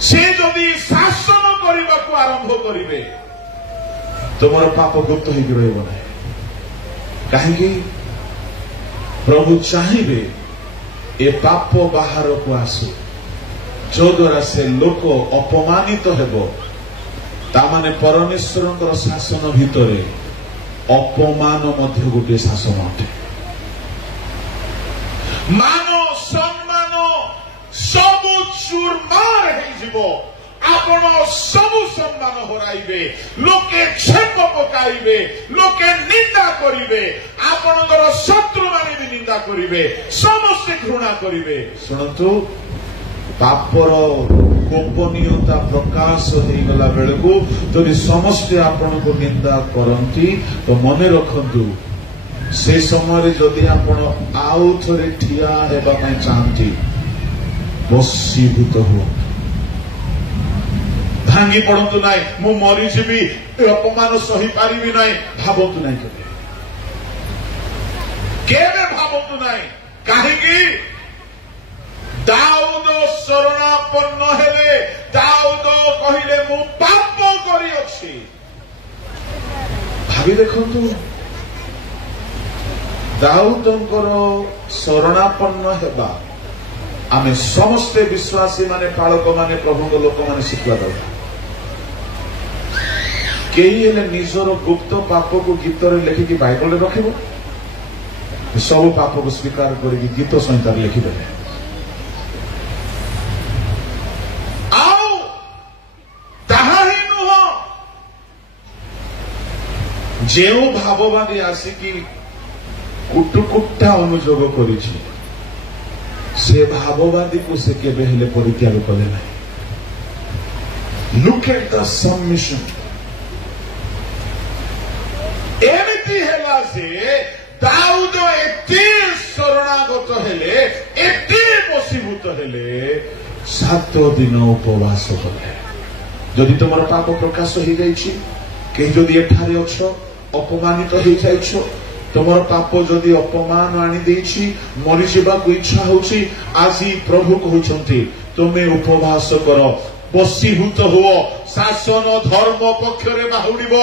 ସେ ଯଦି ଶାସନ କରିବାକୁ ଆରମ୍ଭ କରିବେ ତୁମର ପାପ ଗୁପ୍ତ ହେଇକି ରହିବ ନାହିଁ କାହିଁକି ପ୍ରଭୁ ଚାହିଁବେ ଏ ପାପ ବାହାରକୁ ଆସୁ ଯଦ୍ୱାରା ସେ ଲୋକ ଅପମାନିତ ହେବ ତାମାନେ ପରମେଶ୍ୱରଙ୍କର ଶାସନ ଭିତରେ ଅପମାନ ମଧ୍ୟ ଗୋଟିଏ ଶାସନ ଅଟେ ମାନ ସମ୍ମାନ ସବୁ ଚୁରମାର ହେଇଯିବ ଆପଣ ସବୁ ସମ୍ମାନ ହରାଇବେ ଲୋକେ ଛେପ ପକାଇବେ ଲୋକେ ନିନ୍ଦା କରିବେ ଆପଣଙ୍କର ଶତ୍ରୁମାନେ ବି ନିନ୍ଦା କରିବେ ସମସ୍ତେ ଘୃଣା କରିବେ ଶୁଣନ୍ତୁ ପାପର ଗୋପନୀୟତା ପ୍ରକାଶ ହେଇଗଲା ବେଳକୁ ଯଦି ସମସ୍ତେ ଆପଣଙ୍କୁ ନିନ୍ଦା କରନ୍ତି ତ ମନେ ରଖନ୍ତୁ ସେ ସମୟରେ ଯଦି ଆପଣ ଆଉ ଥରେ ଠିଆ ହେବା ପାଇଁ ଚାହାନ୍ତି ବଶୀଭୂତ ହୁଅନ୍ତୁ ଭାଙ୍ଗି ପଡନ୍ତୁ ନାହିଁ ମୁଁ ମରିଯିବି ଅପମାନ ସହିପାରିବି ନାହିଁ ଭାବନ୍ତୁ ନାହିଁ କେବେ ଭାବନ୍ତୁ ନାହିଁ କାହିଁକି ଦାଉଦ ଶରଣାପନ୍ନ ହେଲେ ଦାଉଦ କହିଲେ ମୁଁ ପାପ କରିଅଛି ଭାବି ଦେଖନ୍ତୁ ଦାଉଦଙ୍କର ଶରଣାପନ୍ନ ହେବା ଆମେ ସମସ୍ତେ ବିଶ୍ୱାସୀ ମାନେ ପାଳକ ମାନେ ପ୍ରଭୁଙ୍କ ଲୋକମାନେ ଶିଖିବା ଦରକାର କେହି ହେଲେ ନିଜର ଗୁପ୍ତ ପାପକୁ ଗୀତରେ ଲେଖିକି ବାଇବଲରେ ରଖିବ ସବୁ ପାପକୁ ସ୍ୱୀକାର କରିକି ଗୀତ ସଂହିତାରେ ଲେଖିଦେଲେ ଆଉ ତାହା ହିଁ ନୁହଁ ଯେଉଁ ଭାବବାଦୀ ଆସିକି କୁଟୁକୁଟା ଅନୁଯୋଗ କରିଛି ସେ ଭାବବାଦୀକୁ ସେ କେବେ ହେଲେ ପରିତ୍ୟାଗ କଲେ ନାହିଁ ଲୁକ୍ ଏଟ୍ ଦ ସବମିଶନ ଏମିତି ହେଲା ଯେ ଦାଉଦ ଏତେ ଶରଣାଗତ ହେଲେ ଏତେ ବଶୀଭୂତ ହେଲେ 7 ଦିନ ଉପବାସ କଲେ ଯଦି ତୁମର ପାପ ପ୍ରକାଶ ହେଇଯାଇଛି କେହି ଯଦି ଏଠାରେ ଅଛ ଅପମାନିତ ହେଇଯାଇଛ ତୁମର ପାପ ଯଦି ଅପମାନ ଆଣିଦେଇଛି ମରିଯିବାକୁ ଇଚ୍ଛା ହଉଛି ଆଜି ପ୍ରଭୁ କହୁଛନ୍ତି ତୁମେ ଉପବାସ କର ବଶୀଭୂତ ହୁଅ ଶାସନ ଧର୍ମ ପକ୍ଷରେ ବାହୁଡ଼ିବ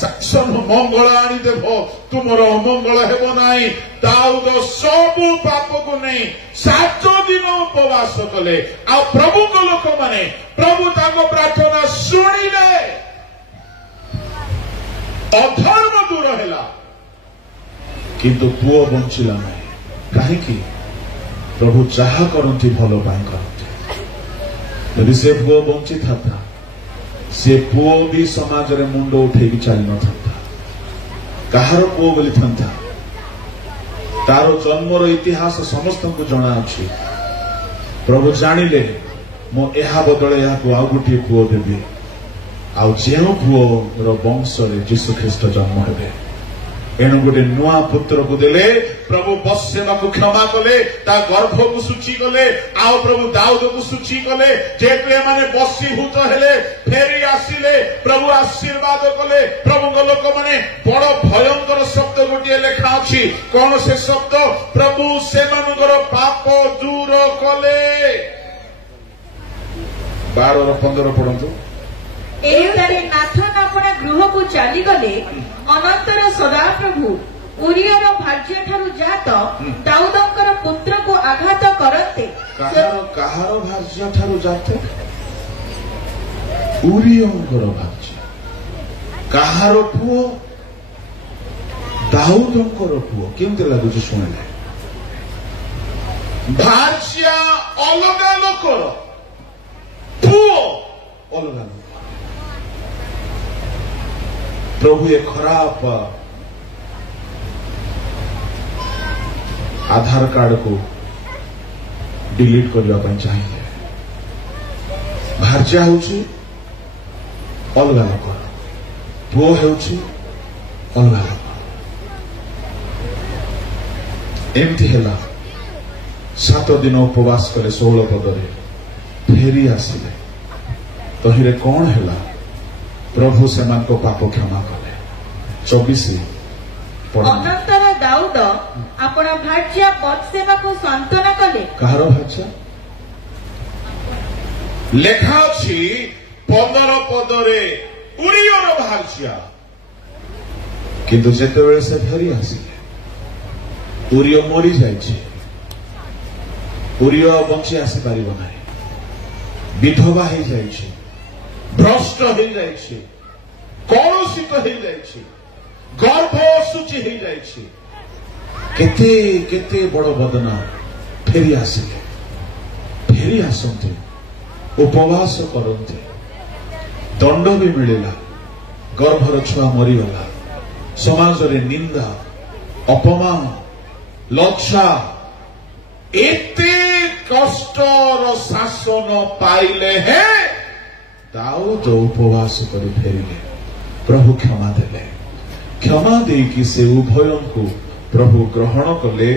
ଶାସନ ମଙ୍ଗଳ ଆଣିଦେବ ତୁମର ଅମଙ୍ଗଳ ହେବ ନାହିଁ ଦାଉଦ ସବୁ ପାପକୁ ନେଇ 7 ଦିନ ଉପବାସ କଲେ ଆଉ ପ୍ରଭୁଙ୍କ ଲୋକମାନେ ପ୍ରଭୁ ତାଙ୍କ ପ୍ରାର୍ଥନା ଶୁଣିଲେ ଅଧର୍ମ ଦୂର ହେଲା କିନ୍ତୁ ପୁଅ ବଞ୍ଚିଲା ନାହିଁ କାହିଁକି ପ୍ରଭୁ ଯାହା କରନ୍ତି ଭଲ ପାଇଁ କରନ୍ତି ଯଦି ସେ ପୁଅ ବଞ୍ଚିଥାନ୍ତା ସେ ପୁଅ ବି ସମାଜରେ ମୁଣ୍ଡ ଉଠେଇକି ଚାଲି ନଥାନ୍ତା କାହାର ପୁଅ ବୋଲିଥାନ୍ତା ତାର ଜନ୍ମର ଇତିହାସ ସମସ୍ତଙ୍କୁ ଜଣାଅଛି ପ୍ରଭୁ ଜାଣିଲେ ମୁଁ ଏହା ବଦଳେ ଏହାକୁ ଆଉ ଗୋଟିଏ ପୁଅ ଦେବି ଆଉ ଯେଉଁ ପୁଅର ବଂଶରେ ଯୀଶୁଖ୍ରୀଷ୍ଟ ଜନ୍ମ ହେବେ ଏଣୁ ଗୋଟେ ନୂଆ ପୁତ୍ରକୁ ଦେଲେ ପ୍ରଭୁ ବତ୍ସେବାକୁ କ୍ଷମା କଲେ ତା ଗର୍ଭକୁ ଶୁଚି କଲେ ଆଉ ପ୍ରଭୁ ଦାଉଦକୁ ଶୁଚି କଲେ ଯେହେତୁ ଏମାନେ ବଶୀଭୂତ ହେଲେ ଫେରି ଆସିଲେ ପ୍ରଭୁ ଆଶୀର୍ବାଦ କଲେ ପ୍ରଭୁଙ୍କ ଲୋକମାନେ ବଡ ଭୟଙ୍କର ଶବ୍ଦ ଗୋଟିଏ ଲେଖା ଅଛି କଣ ସେ ଶବ୍ଦ ପ୍ରଭୁ ସେମାନଙ୍କର ପାପ ଦୂର କଲେ 12-15 ପଢନ୍ତୁ ଏହିଠାରେ ନାଥନ ଆପଣା ଗୃହକୁ ଚାଲିଗଲେ ଅନନ୍ତର ସଦାପ୍ରଭୁ ଉରିୟର ଭାର୍ଯ୍ୟ ଠାରୁ ଜାତ ଦାଉଦଙ୍କର ପୁତ୍ରକୁ ଆଘାତ କରନ୍ତେ କାହାର ଭାର୍ଯ୍ୟ ଠାରୁ ଜାତ ଉରିୟଙ୍କର ଭାର୍ଯ୍ୟା। କାହାର ପୁଅ? ଦାଉଦଙ୍କର ପୁଅ। କେମିତି ଲାଗୁଛି ଶୁଣିଲେ? ଭାର୍ଯ୍ୟା ଅଲଗା ଲୋକର, ପୁଅ ଅଲଗା ଲୋକ। ପ୍ରଭୁ ଏ ଖରାପ ଆଧାର କାର୍ଡକୁ ଡିଲିଟ କରିବା ପାଇଁ ଚାହିଁଲେ। ଭାର୍ଯ୍ୟା ହେଉଛି ଅଲଗା ଲୋକ, ପୁଅ ହେଉଛି ଅଲଗା ଲୋକ। ଏମିତି ହେଲା। 7 ଦିନ ଉପବାସ କଲେ 16 ପଦରେ, ଫେରି ଆସିଲେ। ତହିଁରେ କଣ ହେଲା? ପ୍ରଭୁ ସେମାନଙ୍କ ପାପ କ୍ଷମା କଲେ। 24 ଅନନ୍ତର ଦାଉଦ ଆପଣ ଭାର୍ଯ୍ୟା ବତ୍ସେବାକୁ ସନ୍ତାନ କଲେ। କାହାର ଭାର୍ଯ୍ୟା? ଲେଖା ଅଛି 15 ପଦରେ ଉରିୟର ଭାର୍ଯ୍ୟା। କିନ୍ତୁ ଯେତେବେଳେ ସେ ଫେରି ଆସିଲେ, ଉରିୟ ମରିଯାଇଛି। ଉରିୟ ବଞ୍ଚି ଆସିପାରିବ ନାହିଁ। ବିଧବା ହେଇଯାଇଛି, ଭ୍ରଷ୍ଟ ହେଇଯାଇଛି, କଳୁଷିତ ହେଇଯାଇଛି, ଗର୍ଭ ଅଶୁଚି ହେଇଯାଇଛି। କେତେ କେତେ ବଡ ବଦନା। ଫେରି ଆସିଲେ। ଫେରି ଆସନ୍ତି, ଉପବାସ କରନ୍ତି। ଦଣ୍ଡ ବି ମିଳିଲା। ଗର୍ଭର ଛୁଆ ମରିଗଲା। ସମାଜରେ ନିନ୍ଦା, ଅପମାନ, ଲଜ୍ଜା, ଏତେ କଷ୍ଟର ଶାସନ ପାଇଲେ ହେ ଦାଉଦ ଉପବାସ କରି ଫେରିଲେ। ପ୍ରଭୁ କ୍ଷମା ଦେଲେ। କ୍ଷମା ଦେଇକି ସେ ଉଭୟଙ୍କୁ ପ୍ରଭୁ ଗ୍ରହଣ କଲେ।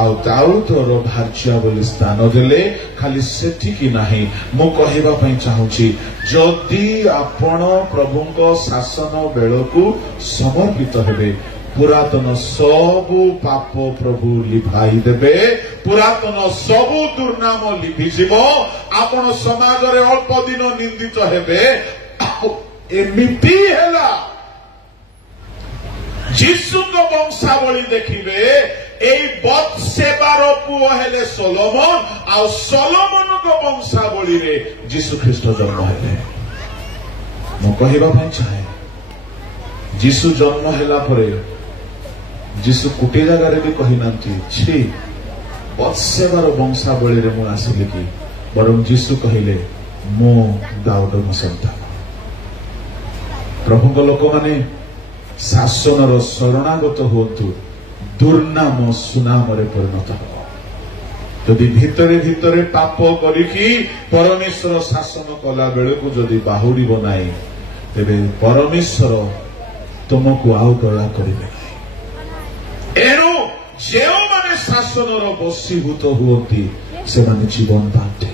ଆଉ ଦାଉଦର ଭାର୍ଯ୍ୟା ବୋଲି ସ୍ଥାନ ଦେଲେ। ଖାଲି ସେତିକି ନାହିଁ, ମୁଁ କହିବା ପାଇଁ ଚାହୁଁଛି, ଯଦି ଆପଣ ପ୍ରଭୁଙ୍କ ଶାସନ ବେଳକୁ ସମର୍ପିତ ହେବେ, ପୁରାତନ ସବୁ ପାପ ପ୍ରଭୁ ଲିଭାଇ ଦେବେ। ପୁରାତନ ସବୁ ଦୁର୍ନାମ ଲିଭିଯିବ। ଆପଣ ସମାଜରେ ଅଳ୍ପ ଦିନ ନିନ୍ଦିତ ହେବେ। ଏମିତି ହେଲା। ଯୀଶୁଙ୍କ ବଂଶାବଳୀ ଦେଖିବେ, ଏଇ ବତ୍ସେବାର ପୁଅ ହେଲେ ସୋଲୋମନ, ଆଉ ସୋଲୋମନଙ୍କ ବଂଶାବଳୀରେ ଯୀଶୁ ଖ୍ରୀଷ୍ଟ ଜନ୍ମ ହେଲେ। ମୁଁ କହିବା ପାଇଁ ଚାହେଁ, ଯୀଶୁ ଜନ୍ମ ହେଲା ପରେ ଯୀଶୁ ଗୋଟିଏ ଜାଗାରେ ବି କହିନାହାନ୍ତି, ଛି ବତ୍ସେବାର ବଂଶାବଳୀରେ ମୁଁ ଆସିଲି କି? ବରଂ ଯୀଶୁ କହିଲେ, ମୁଁ ଦାଉଦଙ୍କ ସନ୍ତାନ। ପ୍ରଭୁଙ୍କ ଲୋକମାନେ ଶାସନର ଶରଣାଗତ ହୁଅନ୍ତୁ, ଦୁର୍ନାମ ସୁନାମରେ ପରିଣତ ହେବ। ଯଦି ଭିତରେ ଭିତରେ ପାପ କରିକି ପରମେଶ୍ୱର ଶାସନ କଲା ବେଳକୁ ଯଦି ବାହୁଡ଼ିବ ନାହିଁ, ତେବେ ପରମେଶ୍ୱର ତୁମକୁ ଆଉ ଦୟା କରିବେ ନାହିଁ। ଏଣୁ ଯେଉଁମାନେ ଶାସନର ବଶୀଭୂତ ହୁଅନ୍ତି, ସେମାନେ ଜୀବନ ବାଣ୍ଟେ।